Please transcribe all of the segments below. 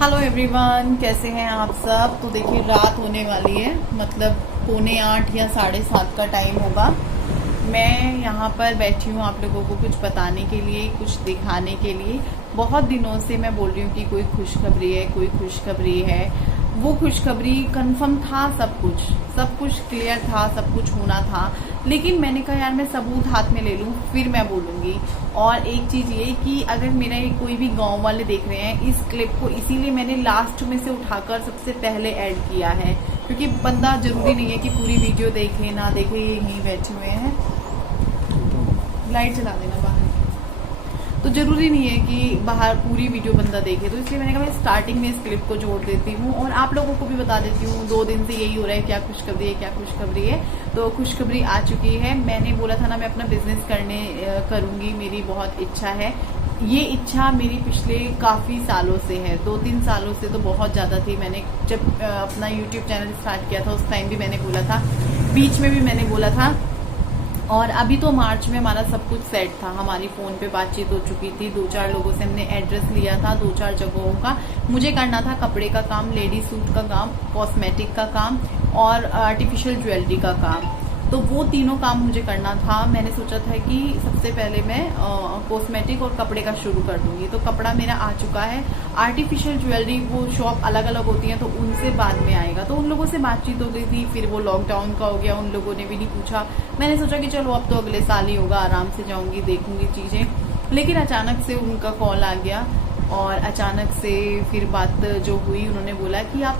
Hello everyone, कैसे हैं आप सब। तो देखिए रात होने वाली है, मतलब 7:45 या 7:30 का टाइम होगा। मैं यहाँ पर बैठी हूँ आप लोगों को कुछ बताने के लिए, कुछ दिखाने के लिए। बहुत दिनों से मैं बोल रही हूँ कि कोई खुशखबरी है, कोई खुशखबरी है। वो खुशखबरी कंफर्म था, सब कुछ क्लियर था, सब कुछ होना था। लेकिन मैंने कहा यार मैं सबूत हाथ में ले लूँ फिर मैं बोलूँगी। और एक चीज़ ये कि अगर मेरा ये कोई भी गांव वाले देख रहे हैं इस क्लिप को, इसीलिए मैंने लास्ट में से उठाकर सबसे पहले ऐड किया है, क्योंकि बंदा जरूरी नहीं है कि पूरी वीडियो देखे ना देखे, यहीं बैठे हुए हैं। लाइट चला देना बाहर। तो जरूरी नहीं है कि बाहर पूरी वीडियो बंदा देखे, तो इसलिए मैंने कहा मैं स्टार्टिंग में इस क्लिप को जोड़ देती हूँ और आप लोगों को भी बता देती हूँ। 2 दिन से यही हो रहा है, क्या खुशखबरी है, क्या खुशखबरी है। तो खुशखबरी आ चुकी है। मैंने बोला था ना मैं अपना बिजनेस करूंगी, मेरी बहुत इच्छा है। ये इच्छा मेरी पिछले काफ़ी सालों से है, 2-3 सालों से तो बहुत ज़्यादा थी। मैंने जब अपना यूट्यूब चैनल स्टार्ट किया था उस टाइम भी मैंने बोला था, बीच में भी मैंने बोला था। और अभी तो मार्च में हमारा सब कुछ सेट था, हमारी फ़ोन पे बातचीत हो चुकी थी, 2-4 लोगों से हमने एड्रेस लिया था, 2-4 जगहों का। मुझे करना था कपड़े का काम, लेडी सूट का काम, कॉस्मेटिक का काम और आर्टिफिशियल ज्वेलरी का काम। तो वो तीनों काम मुझे करना था। मैंने सोचा था कि सबसे पहले मैं कॉस्मेटिक और कपड़े का शुरू कर दूंगी। तो कपड़ा मेरा आ चुका है। आर्टिफिशियल ज्वेलरी वो शॉप अलग अलग होती हैं तो उनसे बाद में आएगा। तो उन लोगों से बातचीत हो गई थी, फिर वो लॉकडाउन का हो गया, उन लोगों ने भी नहीं पूछा। मैंने सोचा कि चलो अब तो अगले साल ही होगा, आराम से जाऊंगी, देखूंगी चीजें। लेकिन अचानक से उनका कॉल आ गया और अचानक से फिर बात जो हुई, उन्होंने बोला कि आप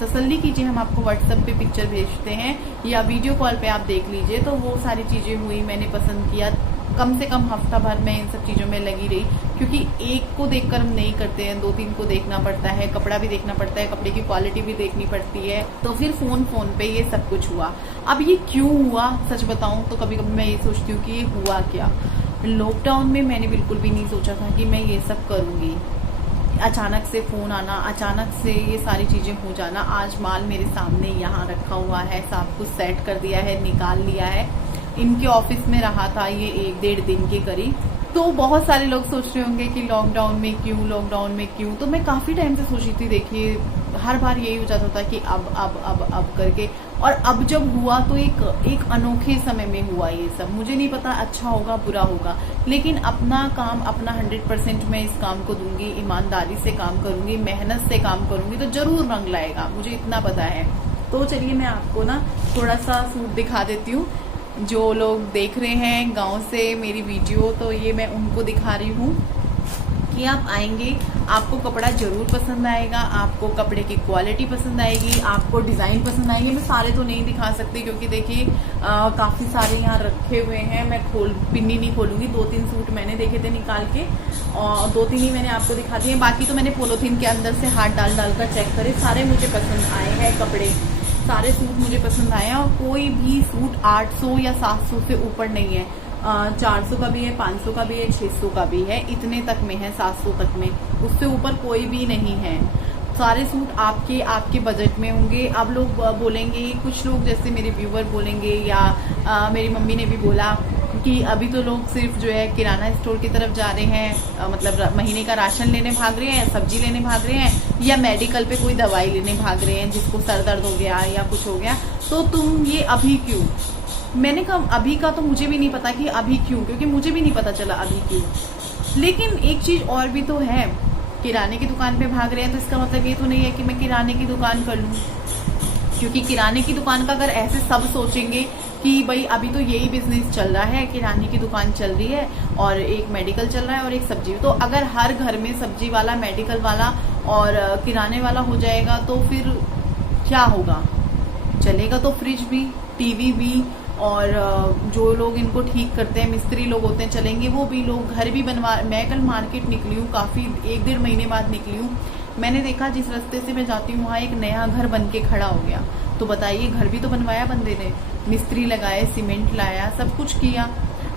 तसल्ली कीजिए, हम आपको व्हाट्सएप पे पिक्चर भेजते हैं या वीडियो कॉल पे आप देख लीजिए। तो वो सारी चीजें हुई, मैंने पसंद किया। कम से कम हफ्ता भर मैं इन सब चीजों में लगी रही, क्योंकि एक को देखकर हम नहीं करते हैं, 2-3 को देखना पड़ता है, कपड़ा भी देखना पड़ता है, कपड़े की क्वालिटी भी देखनी पड़ती है। तो फिर फोन पे ये सब कुछ हुआ। अब ये क्यों हुआ, सच बताऊं तो कभी कभी मैं ये सोचती हूँ कि ये हुआ क्या। लॉकडाउन में मैंने बिल्कुल भी नहीं सोचा था कि मैं ये सब करूंगी। अचानक से फोन आना, अचानक से ये सारी चीजें हो जाना। आज माल मेरे सामने यहाँ रखा हुआ है, सब कुछ सेट कर दिया है, निकाल लिया है। इनके ऑफिस में रहा था ये 1-1.5 दिन के करीब। तो बहुत सारे लोग सोच रहे होंगे कि लॉकडाउन में क्यों, लॉकडाउन में क्यों। तो मैं काफी टाइम से सोची थी, देखिए हर बार यही हो जाता था कि अब करके। और अब जब हुआ तो एक अनोखे समय में हुआ ये सब। मुझे नहीं पता अच्छा होगा बुरा होगा, लेकिन अपना काम अपना 100% मैं इस काम को दूंगी, ईमानदारी से काम करूंगी, मेहनत से काम करूंगी तो जरूर रंग लाएगा, मुझे इतना पता है। तो चलिए मैं आपको ना थोड़ा सा सूट दिखा देती हूँ। जो लोग देख रहे हैं गांव से मेरी वीडियो, तो ये मैं उनको दिखा रही हूँ कि आप आएंगे, आपको कपड़ा जरूर पसंद आएगा, आपको कपड़े की क्वालिटी पसंद आएगी, आपको डिजाइन पसंद आएगी। मैं सारे तो नहीं दिखा सकती क्योंकि देखिए काफी सारे यहाँ रखे हुए हैं। मैं पिन्नी नहीं खोलूंगी। 2-3 सूट मैंने देखे थे निकाल के और 2-3 ही मैंने आपको दिखा दिए, बाकी तो मैंने पॉलीथीन के अंदर से हाथ डाल कर चेक करे। सारे मुझे पसंद आए हैं कपड़े, सारे सूट मुझे पसंद आए हैं। और कोई भी सूट 800 या 700 से ऊपर नहीं है। 400 का भी है, 500 का भी है, 600 का भी है, इतने तक में है, 700 तक में, उससे ऊपर कोई भी नहीं है। सारे सूट आपके बजट में होंगे। अब लोग बोलेंगे, कुछ लोग जैसे मेरे व्यूअर बोलेंगे या मेरी मम्मी ने भी बोला कि अभी तो लोग सिर्फ जो है किराना स्टोर की तरफ जा रहे हैं, मतलब महीने का राशन लेने भाग रहे हैं, सब्जी लेने भाग रहे हैं, या मेडिकल पे कोई दवाई लेने भाग रहे हैं, जिसको सर दर्द हो गया या कुछ हो गया। तो तुम ये अभी क्यों। मैंने कहा अभी का तो मुझे भी नहीं पता कि अभी क्यों, क्योंकि मुझे भी नहीं पता चला अभी क्यों। लेकिन एक चीज और भी तो है, किराने की दुकान पे भाग रहे हैं तो इसका मतलब ये तो नहीं है कि मैं किराने की दुकान कर लूं। क्योंकि किराने की दुकान का अगर ऐसे सब सोचेंगे कि भाई अभी तो यही बिजनेस चल रहा है, किराने की दुकान चल रही है और एक मेडिकल चल रहा है और एक सब्जी, तो अगर हर घर में सब्जी वाला, मेडिकल वाला और किराने वाला हो जाएगा तो फिर क्या होगा। चलेगा तो फ्रिज भी, टीवी भी, और जो लोग इनको ठीक करते हैं, मिस्त्री लोग होते हैं, चलेंगे वो भी, लोग घर भी बनवा। मैं कल मार्केट निकली हूँ, काफी 1-1.5 महीने बाद निकली हूँ। मैंने देखा जिस रास्ते से मैं जाती हूँ वहाँ एक नया घर बन के खड़ा हो गया। तो बताइए, घर भी तो बनवाया बंदे ने, मिस्त्री लगाए, सीमेंट लाया, सब कुछ किया।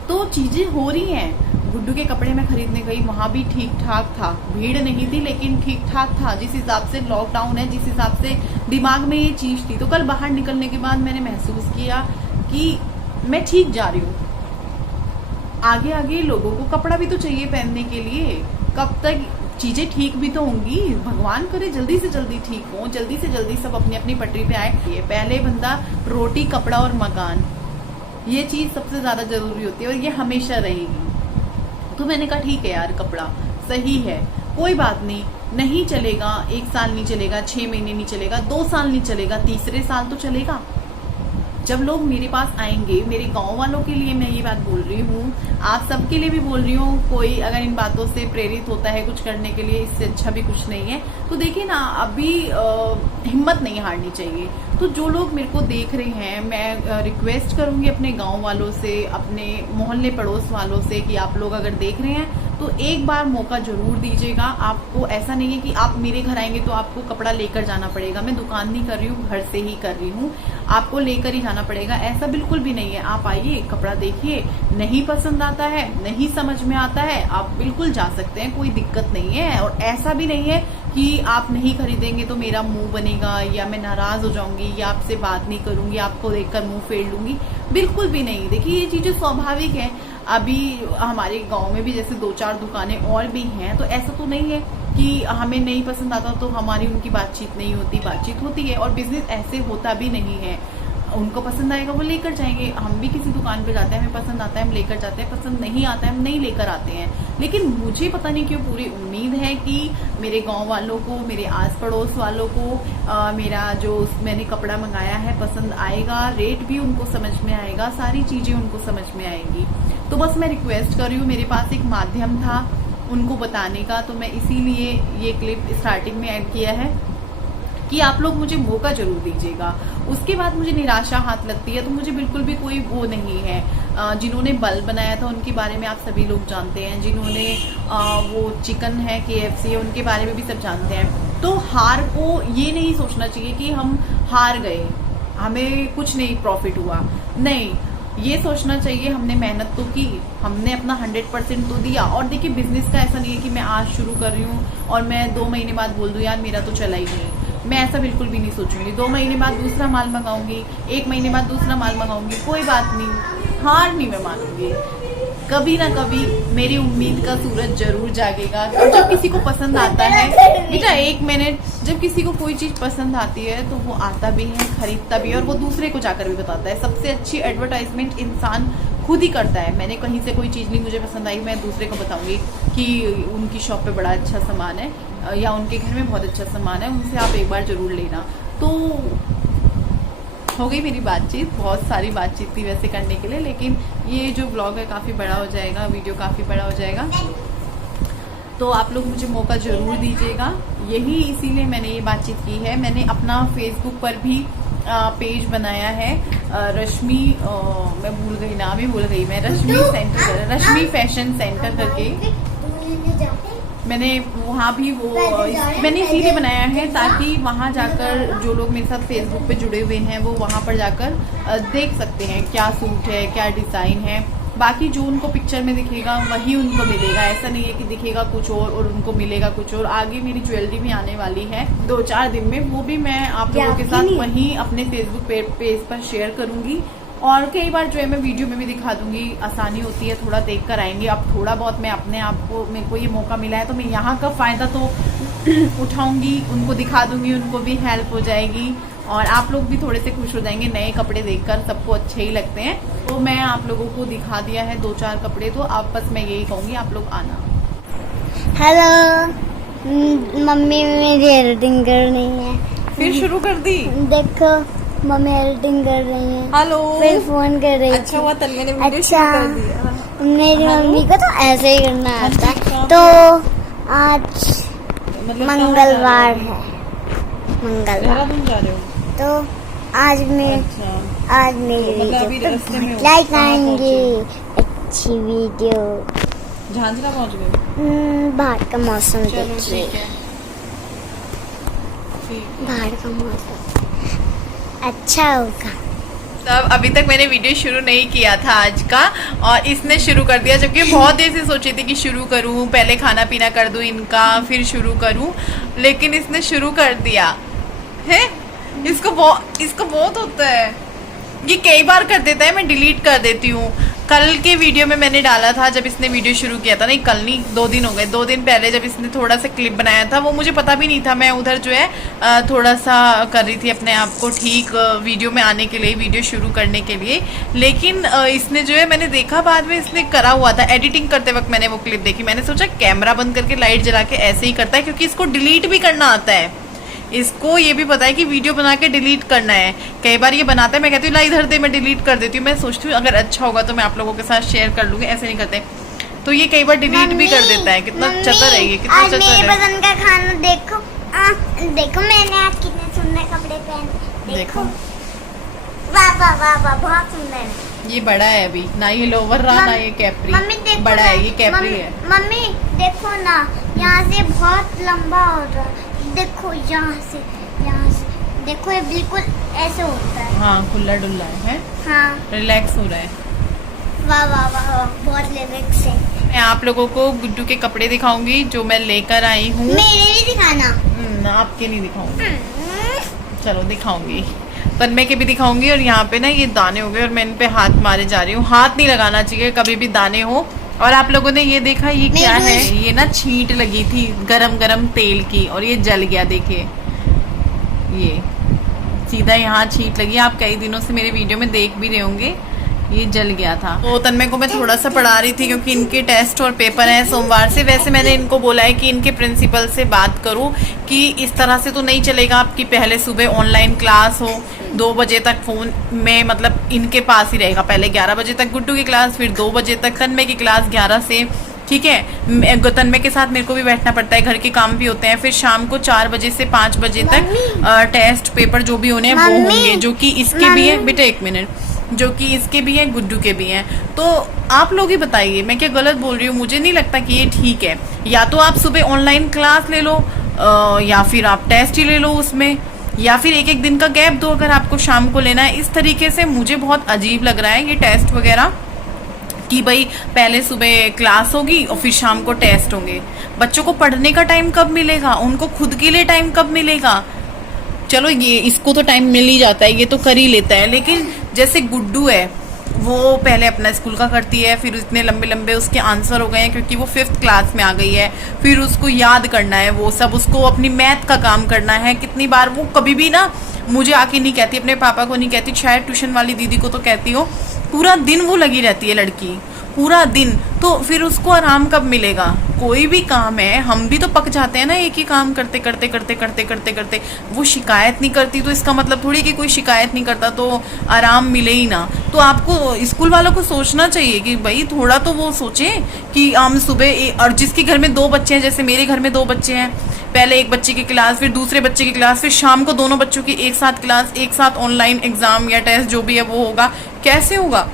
तो चीजें हो रही हैं। गुड्डू के कपड़े में खरीदने गई, वहां भी ठीक ठाक था, भीड़ नहीं थी लेकिन ठीक ठाक था। जिस हिसाब से लॉकडाउन है, जिस हिसाब से दिमाग में ये चीज थी, तो कल बाहर निकलने के बाद मैंने महसूस किया कि मैं ठीक जा रही हूँ। आगे आगे लोगों को कपड़ा भी तो चाहिए पहनने के लिए। कब तक चीजें ठीक भी तो होंगी, भगवान करे जल्दी से जल्दी ठीक हो, जल्दी से जल्दी सब अपनी अपनी पटरी पे आए। ये पहले बंदा रोटी, कपड़ा और मकान, ये चीज सबसे ज्यादा जरूरी होती है और ये हमेशा रहेगी। तो मैंने कहा ठीक है यार, कपड़ा सही है, कोई बात नहीं, नहीं चलेगा 1 साल नहीं चलेगा, 6 महीने नहीं चलेगा, 2 साल नहीं चलेगा, तीसरे साल तो चलेगा। जब लोग मेरे पास आएंगे, मेरे गांव वालों के लिए मैं ये बात बोल रही हूँ, आप सबके लिए भी बोल रही हूँ, कोई अगर इन बातों से प्रेरित होता है कुछ करने के लिए, इससे अच्छा भी कुछ नहीं है। तो देखिए ना, अभी हिम्मत नहीं हारनी चाहिए। तो जो लोग मेरे को देख रहे हैं, मैं रिक्वेस्ट करूंगी अपने गांव वालों से, अपने मोहल्ले पड़ोस वालों से कि आप लोग अगर देख रहे हैं तो एक बार मौका जरूर दीजिएगा। आपको ऐसा नहीं है कि आप मेरे घर आएंगे तो आपको कपड़ा लेकर जाना पड़ेगा। मैं दुकान नहीं कर रही हूँ, घर से ही कर रही हूँ, आपको लेकर ही जाना पड़ेगा, ऐसा बिल्कुल भी नहीं है। आप आइए, कपड़ा देखिए, नहीं पसंद आता है, नहीं समझ में आता है, आप बिल्कुल जा सकते हैं, कोई दिक्कत नहीं है। और ऐसा भी नहीं है कि आप नहीं खरीदेंगे तो मेरा मुंह बनेगा या मैं नाराज हो जाऊंगी या आपसे बात नहीं करूंगी, आपको देखकर मुंह फेर लूंगी, बिल्कुल भी नहीं। देखिए, ये चीजें स्वाभाविक है। अभी हमारे गांव में भी जैसे 2-4 दुकानें और भी हैं, तो ऐसा तो नहीं है कि हमें नहीं पसंद आता तो हमारी उनकी बातचीत नहीं होती, बातचीत होती है। और बिजनेस ऐसे होता भी नहीं है, उनको पसंद आएगा वो लेकर जाएंगे। हम भी किसी दुकान पे जाते हैं, हमें पसंद आता है हम लेकर जाते हैं, पसंद नहीं आता है हम नहीं लेकर आते हैं। लेकिन मुझे पता नहीं क्यों पूरी उम्मीद है कि मेरे गांव वालों को, मेरे आस पड़ोस वालों को मेरा जो मैंने कपड़ा मंगाया है पसंद आएगा, रेट भी उनको समझ में आएगा, सारी चीजें उनको समझ में आएंगी। तो बस मैं रिक्वेस्ट कर रही हूँ, मेरे पास एक माध्यम था उनको बताने का, तो मैं इसीलिए ये क्लिप स्टार्टिंग में ऐड किया है कि आप लोग मुझे मौका जरूर दीजिएगा। उसके बाद मुझे निराशा हाथ लगती है तो मुझे बिल्कुल भी कोई वो नहीं है। जिन्होंने बल्ब बनाया था उनके बारे में आप सभी लोग जानते हैं, जिन्होंने वो चिकन है KFC है उनके बारे में भी सब जानते हैं। तो हार को ये नहीं सोचना चाहिए कि हम हार गए, हमें कुछ नहीं प्रॉफिट हुआ, नहीं, ये सोचना चाहिए हमने मेहनत तो की, हमने अपना 100% तो दिया। और देखिए, बिजनेस का ऐसा नहीं है कि मैं आज शुरू कर रही हूँ और मैं 2 महीने बाद बोल दूं यार मेरा तो चला ही नहीं, मैं ऐसा बिल्कुल भी नहीं सोचूंगी। 2 महीने बाद दूसरा माल मंगाऊंगी, 1 महीने बाद दूसरा माल मंगाऊंगी, कोई बात नहीं, हार नहीं मैं मानूंगी। कभी ना कभी मेरी उम्मीद का सूरज जरूर जागेगा। और जब किसी को पसंद आता है, बेटा 1 मिनट, जब किसी को कोई चीज पसंद आती है तो वो आता भी है, खरीदता भी है और वो दूसरे को जाकर भी बताता है। सबसे अच्छी एडवर्टाइजमेंट इंसान खुद ही करता है। मैंने कहीं से कोई चीज नहीं मुझे पसंद आई, मैं दूसरे को बताऊंगी कि उनकी शॉप पे बड़ा अच्छा सामान है या उनके घर में बहुत अच्छा सामान है, उनसे आप एक बार जरूर लेना। तो हो गई मेरी बातचीत, बहुत सारी बातचीत थी वैसे करने के लिए, लेकिन ये जो ब्लॉग है काफ़ी बड़ा हो जाएगा, वीडियो काफ़ी बड़ा हो जाएगा। तो आप लोग मुझे मौका जरूर दीजिएगा, यही इसीलिए मैंने ये बातचीत की है। मैंने अपना फेसबुक पर भी पेज बनाया है, रश्मि, मैं भूल गई, नाम ही भूल गई मैं, रश्मि फैशन सेंटर करके मैंने वहाँ भी वो मैंने इसीलिए बनाया है ताकि वहाँ जाकर जो लोग मेरे साथ फेसबुक पे जुड़े हुए हैं वो वहाँ पर जाकर देख सकते हैं क्या सूट है, क्या डिज़ाइन है। बाकी जो उनको पिक्चर में दिखेगा वही उनको मिलेगा, ऐसा नहीं है कि दिखेगा कुछ और उनको मिलेगा कुछ और। आगे मेरी ज्वेलरी भी आने वाली है 2-4 दिन में, वो भी मैं आप लोगों के साथ वहीं अपने फेसबुक पेज पर शेयर करूंगी। और कई बार जो है मैं वीडियो में भी दिखा दूंगी, आसानी होती है, थोड़ा देख कर आएंगे। अब थोड़ा बहुत मैं अपने आप को, मेरे को ये मौका मिला है तो मैं यहाँ का फ़ायदा तो उठाऊंगी, उनको दिखा दूंगी, उनको भी हेल्प हो जाएगी और आप लोग भी थोड़े से खुश हो जाएंगे। नए कपड़े देखकर सबको अच्छे ही लगते हैं, तो मैं आप लोगों को दिखा दिया है 2-4 कपड़े, तो आप बस मैं यही कहूँगी आप लोग आना। हेलो, मम्मी मेरी एडिटिंग कर रही है। फिर शुरू कर दी, देखो मम्मी एडिटिंग कर रही है। हेलो, फिर फोन कर रही थी। अच्छा हुआ तन्वी ने वीडियो शुरू कर दिया। मेरी मम्मी को तो ऐसे ही करना आता है। तो आज मतलब मंगलवार है, मंगलवार देहरादून जा रहे हो? तो आज मैं अच्छा, आज मेरी मतलब अभी वीडियो रास्ते में हो? लाइक कहाँ आएंगे, अच्छी वीडियो। झांझरा पहुंच गए? बाहर का मौसम चलो देखिए, ठीक है, ठीक। बाहर का मौसम अच्छा होगा। तब अभी तक मैंने वीडियो शुरू नहीं किया था आज का और इसने शुरू कर दिया, जबकि बहुत देर से सोची थी कि शुरू करूं, पहले खाना पीना कर दूं इनका फिर शुरू करूं, लेकिन इसने शुरू कर दिया है। इसको बहुत होता है, ये कई बार कर देता है, मैं डिलीट कर देती हूँ। कल के वीडियो में मैंने डाला था जब इसने वीडियो शुरू किया था, नहीं कल नहीं 2 दिन हो गए, 2 दिन पहले जब इसने थोड़ा सा क्लिप बनाया था, वो मुझे पता भी नहीं था। मैं उधर जो है थोड़ा सा कर रही थी अपने आप को ठीक वीडियो में आने के लिए, वीडियो शुरू करने के लिए। लेकिन इसने जो है, मैंने देखा बाद में इसने करा हुआ था, एडिटिंग करते वक्त मैंने वो क्लिप देखी। मैंने सोचा कैमरा बंद करके लाइट जला के ऐसे ही करता है, क्योंकि इसको डिलीट भी करना आता है। इसको ये भी पता है कि वीडियो बना के डिलीट करना है। कई बार ये बनाता है, मैं कहती हूँ ला इधर दे, मैं डिलीट कर देती हूँ। मैं सोचती हूँ अगर अच्छा होगा तो मैं आप लोगों के साथ शेयर कर लूंगी, ऐसे नहीं करते। तो ये कई बार डिलीट भी कर देता है। कितना चतर है ये, कितना चतर है। मेरे पसंद का खाना देखो, देखो मैंने आज कितने सुंदर कपड़े पहने, देखो वाह वाह वाह वाह, बहुत सुंदर है। ये बड़ा है अभी ना, ये लोअर रहा ना ये कैप्री। मम्मी देखो बड़ा है ये, कैप्री है। मम्मी देखो ना, यहाँ से बहुत लंबा हो रहा है, देखो यहाँ से देखो, ये बिल्कुल ऐसे होता है। हाँ खुला डुल्ला है, हाँ रिलैक्स हो रहा है। वाह वाह वाह वाह, बहुत रिलैक्स है। मैं आप लोगों को गुड्डू के कपड़े दिखाऊंगी जो मैं लेकर आई हूँ। मेरे भी दिखाना। आपके नहीं दिखाऊंगी, चलो दिखाऊंगी। तन्मय के भी दिखाऊंगी। और यहाँ पे ना ये दाने हो गए और मैं इन पे हाथ मारे जा रही हूँ। हाथ नहीं लगाना चाहिए कभी भी दाने हो। और आप लोगों ने ये देखा ये क्या है, ये ना छींट लगी थी गरम गरम तेल की और ये जल गया। देखिए ये सीधा यहाँ छींट लगी। आप कई दिनों से मेरे वीडियो में देख भी रहे होंगे, ये जल गया था। तो तन्मय को मैं थोड़ा सा पढ़ा रही थी क्योंकि इनके टेस्ट और पेपर हैं सोमवार से। वैसे मैंने इनको बोला है कि इनके प्रिंसिपल से बात करो कि इस तरह से तो नहीं चलेगा आपकी, पहले सुबह ऑनलाइन क्लास हो, 2 बजे तक फोन में मतलब इनके पास ही रहेगा। पहले 11 बजे तक गुड्डू की क्लास, फिर 2 बजे तक तन्मय की क्लास 11 से, ठीक है। तन्मय के साथ मेरे को भी बैठना पड़ता है, घर के काम भी होते हैं। फिर शाम को 4 बजे से 5 बजे तक टेस्ट पेपर जो भी होने हैं वो होंगे, जो कि इसके भी है। बेटा 1 मिनट, जो कि इसके भी हैं, गुड्डू के भी हैं। तो आप लोग ही बताइए मैं क्या गलत बोल रही हूँ। मुझे नहीं लगता कि ये ठीक है। या तो आप सुबह ऑनलाइन क्लास ले लो या फिर आप टेस्ट ही ले लो उसमें, या फिर 1-1 दिन का गैप दो अगर आपको शाम को लेना है। इस तरीके से मुझे बहुत अजीब लग रहा है ये टेस्ट वगैरह, कि भाई पहले सुबह क्लास होगी और फिर शाम को टेस्ट होंगे। बच्चों को पढ़ने का टाइम कब मिलेगा, उनको खुद के लिए टाइम कब मिलेगा। चलो ये इसको तो टाइम मिल ही जाता है, ये तो कर ही लेता है। लेकिन जैसे गुड्डू है, वो पहले अपना स्कूल का करती है, फिर इतने लंबे लंबे उसके आंसर हो गए हैं क्योंकि वो 5th क्लास में आ गई है। फिर उसको याद करना है वो सब, उसको अपनी मैथ का काम करना है। कितनी बार वो कभी भी ना मुझे आके नहीं कहती, अपने पापा को नहीं कहती, शायद ट्यूशन वाली दीदी को तो कहती हो। पूरा दिन वो लगी रहती है लड़की, पूरा दिन। तो फिर उसको आराम कब मिलेगा। कोई भी काम है, हम भी तो पक जाते हैं ना एक ही काम करते करते करते करते करते करते। वो शिकायत नहीं करती तो इसका मतलब थोड़ी कि कोई शिकायत नहीं करता तो आराम मिले ही ना। तो आपको स्कूल वालों को सोचना चाहिए कि भाई थोड़ा तो वो सोचें कि हम सुबह, और जिसके घर में 2 बच्चे हैं, जैसे मेरे घर में 2 बच्चे हैं, पहले एक बच्चे की क्लास, फिर दूसरे बच्चे की क्लास, फिर शाम को दोनों बच्चों की एक साथ क्लास, एक साथ ऑनलाइन एग्जाम या टेस्ट जो भी है वो होगा। कैसे होगा।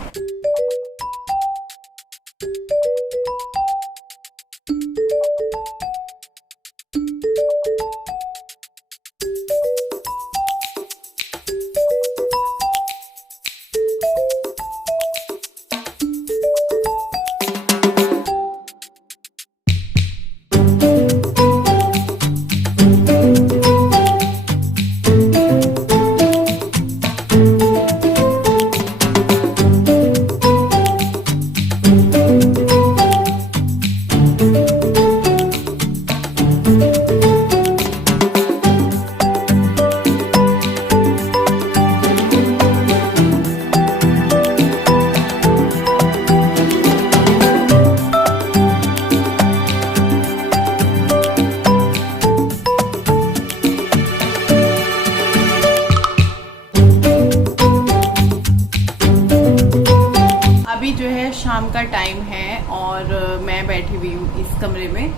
शाम का टाइम है और मैं बैठी हुई हूँ इस कमरे में।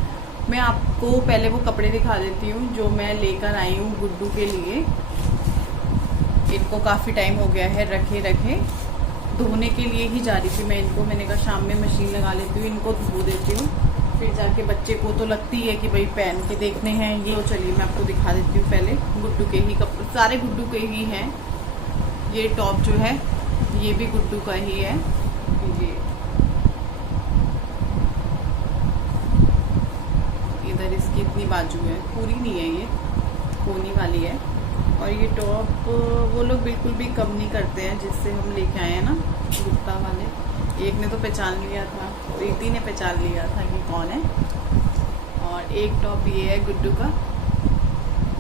मैं आपको पहले वो कपड़े दिखा देती हूँ जो मैं लेकर आई हूँ गुड्डू के लिए। इनको काफ़ी टाइम हो गया है रखे रखे, धोने के लिए ही जा रही थी मैं इनको। मैंने कहा शाम में मशीन लगा लेती हूँ, इनको धो देती हूँ, फिर जाके बच्चे को तो लगती है कि भाई पहन के देखने हैं ये। तो चलिए मैं आपको दिखा देती हूँ। पहले गुड्डू के ही कपड़े, सारे गुड्डू के ही हैं। ये टॉप जो है ये भी गुड्डू का ही है। ये इधर इसकी इतनी बाजू है, पूरी नहीं है, ये कोनी वाली है। और ये टॉप वो लोग बिल्कुल भी कम नहीं करते हैं जिससे हम लेके आए हैं ना, गुप्ता वाले। एक ने तो पहचान लिया था, प्रीति ने पहचान लिया था कि कौन है। और एक टॉप ये है गुड्डू का,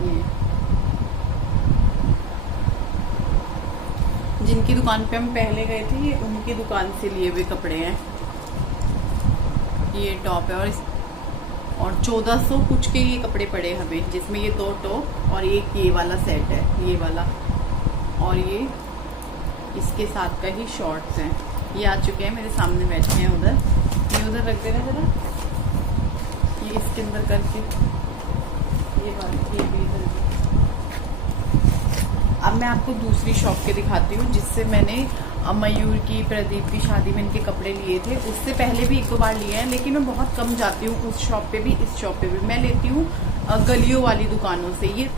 ये जिनकी दुकान पे हम पहले गए थे ये उनकी दुकान से लिए हुए कपड़े हैं। ये टॉप है और 1400 कुछ के ये कपड़े पड़े हमें, जिसमें ये 2 टॉप और एक ये वाला सेट है, ये वाला। और ये इसके साथ का ही शॉर्ट्स हैं। ये आ चुके हैं, मेरे सामने बैठे हैं उधर। ये उधर रख देना जरा, ये इसके अंदर करके, ये वाली ये भी इधर। अब मैं आपको दूसरी शॉप के दिखाती हूँ जिससे मैंने मयूर की, प्रदीप की शादी में इनके कपड़े लिए थे। उससे पहले भी 1-2 बार लिए हैं, लेकिन मैं बहुत कम जाती हूँ उस शॉप पे भी, इस शॉप पे भी। मैं लेती हूँ गलियों वाली दुकानों से। ये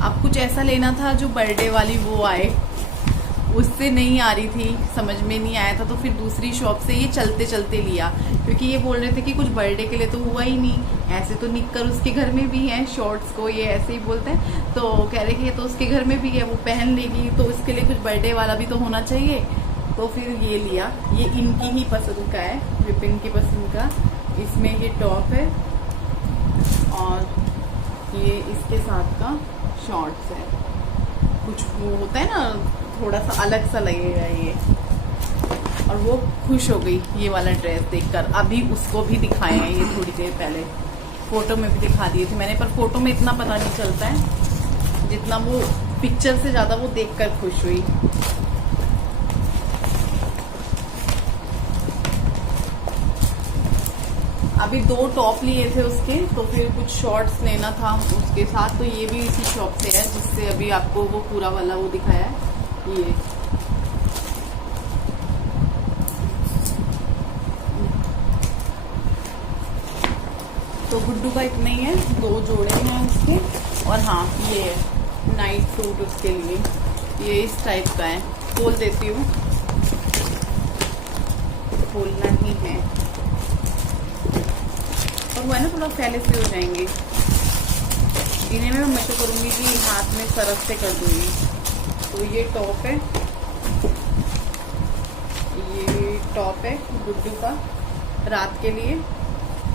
अब कुछ ऐसा लेना था जो बर्थडे वाली वो आए, उससे नहीं आ रही थी, समझ में नहीं आया था, तो फिर दूसरी शॉप से ये चलते चलते लिया, क्योंकि ये बोल रहे थे कि कुछ बर्थडे के लिए तो हुआ ही नहीं। ऐसे तो निक्कर उसके घर में भी हैं, शॉर्ट्स को ये ऐसे ही बोलते हैं, तो कह रहे कि ये तो उसके घर में भी है, वो पहन लेगी, तो इसके लिए कुछ बर्थडे वाला भी तो होना चाहिए। तो फिर ये लिया। ये इनकी ही पसंद का है, विपिन की पसंद का। इसमें ये टॉप है और ये इसके साथ का शॉर्ट्स है। कुछ वो होता है ना, थोड़ा सा अलग सा लगेगा ये। और वो खुश हो गई ये वाला ड्रेस देखकर। अभी उसको भी दिखाए हैं ये थोड़ी देर पहले, फोटो में भी दिखा दिए थे मैंने, पर फोटो में इतना पता नहीं चलता है जितना वो पिक्चर से ज्यादा वो देखकर खुश हुई। अभी 2 टॉप लिए थे उसके, तो फिर कुछ शॉर्ट्स लेना था उसके साथ, तो ये भी इसी शॉप से है जिससे अभी आपको वो पूरा वाला वो दिखाया है। ये तो गुड्डू का इतना ही है, 2 जोड़े हैं उसके। और हाँ, ये है नाइट सूट उसके लिए, ये इस टाइप का है। खोल देती हूँ, खोलना ही है, और वो है ना थोड़ा फैले से हो जाएंगे। इन्हें मैं तो करूँगी कि हाथ में सरफ से कर दूँगी। तो ये टॉप है, ये टॉप है गुड्डू का रात के लिए।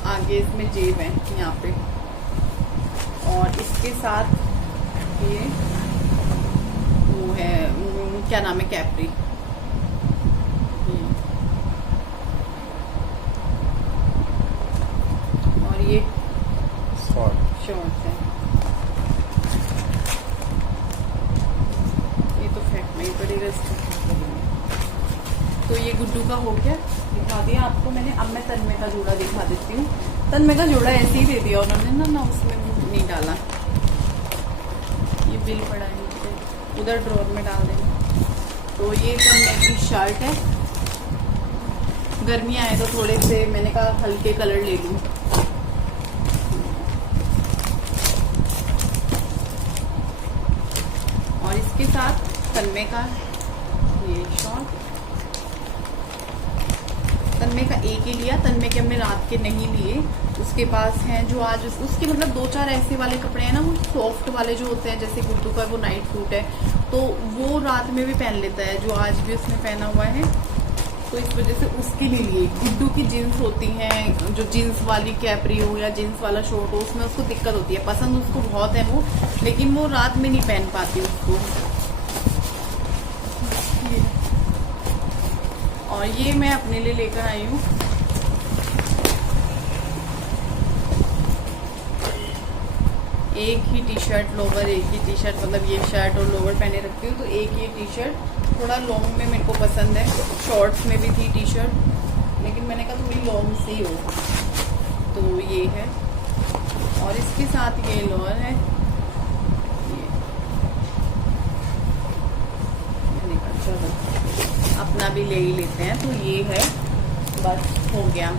आगे इसमें जेब है यहाँ पे, और इसके साथ ये वो है, क्या नाम है, कैप्री। और ये शॉर्ट्स है। ये तो फेंकना ही पड़ेगा इसको। तो ये गुड्डू का हो गया, दिखा दिया आपको मैंने। अब मैं तन्मय का जोड़ा दिखा देती हूँ। तन्मय का जोड़ा ऐसे ही दे दिया उन्होंने ना उसमें नहीं डाला। ये बिल पड़ा है नीचे, उधर ड्रॉर में डाल देंगे। तो ये तन्मय की शर्ट है। गर्मियाँ आए तो थोड़े से मैंने कहा हल्के कलर ले लूँ। और इसके साथ तन्मय का ये शॉर्ट, तन्मय का एक ही लिया। तन्मय के हमने रात के नहीं लिए, उसके पास हैं जो आज उसके मतलब 2-4 ऐसे वाले कपड़े हैं ना, वो सॉफ्ट वाले जो होते हैं, जैसे गुड्डू का वो नाइट सूट है, तो वो रात में भी पहन लेता है, जो आज भी उसने पहना हुआ है। तो इस वजह से उसके लिए गुड्डू की जीन्स होती हैं, जो जीन्स वाली कैपरी हो या जीन्स वाला शॉर्ट हो, उसमें उसको दिक्कत होती है। पसंद उसको बहुत है वो, लेकिन वो रात में नहीं पहन पाती उसको। और ये मैं अपने लिए लेकर आई हूँ, एक ही टी शर्ट लोवर, एक ही टी शर्ट, मतलब ये शर्ट और लोवर पहने रखती हूँ, तो एक ही टी शर्ट। थोड़ा लॉन्ग में मेरे को पसंद है, शॉर्ट्स में भी थी टी शर्ट, लेकिन मैंने कहा थोड़ी लॉन्ग सी हो, तो ये है। और इसके साथ ये लोअर है, मैंने कहा चलो अपना भी ले ही लेते हैं। तो ये है, बस हो गया।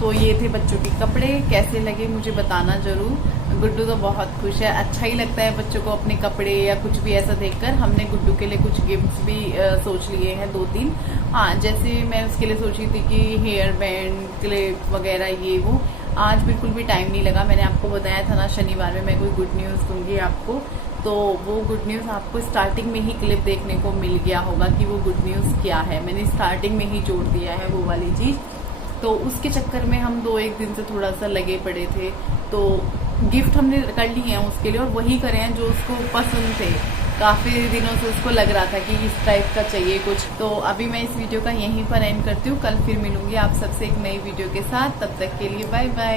तो ये थे बच्चों के कपड़े, कैसे लगे मुझे बताना जरूर। गुड्डू तो बहुत खुश है, अच्छा ही लगता है बच्चों को अपने कपड़े या कुछ भी ऐसा देखकर। हमने गुड्डू के लिए कुछ गिफ्ट्स भी सोच लिए हैं 2-3। हाँ, जैसे मैं उसके लिए सोची थी कि हेयर बैंड, क्लिप वगैरह ये वो, आज बिल्कुल भी टाइम नहीं लगा। मैंने आपको बताया था ना शनिवार में मैं कोई गुड न्यूज़ दूंगी आपको, तो वो गुड न्यूज़ आपको स्टार्टिंग में ही क्लिप देखने को मिल गया होगा कि वो गुड न्यूज़ क्या है। मैंने स्टार्टिंग में ही जोड़ दिया है वो वाली चीज़। तो उसके चक्कर में हम 2-1 दिन से थोड़ा सा लगे पड़े थे, तो गिफ्ट हमने कर लिए हैं उसके लिए, और वही करे हैं जो उसको पसंद थे। काफ़ी दिनों से उसको लग रहा था कि इस टाइप का चाहिए कुछ। तो अभी मैं इस वीडियो का यहीं पर एंड करती हूँ। कल फिर मिलूंगी आप सबसे एक नई वीडियो के साथ। तब तक के लिए बाय बाय।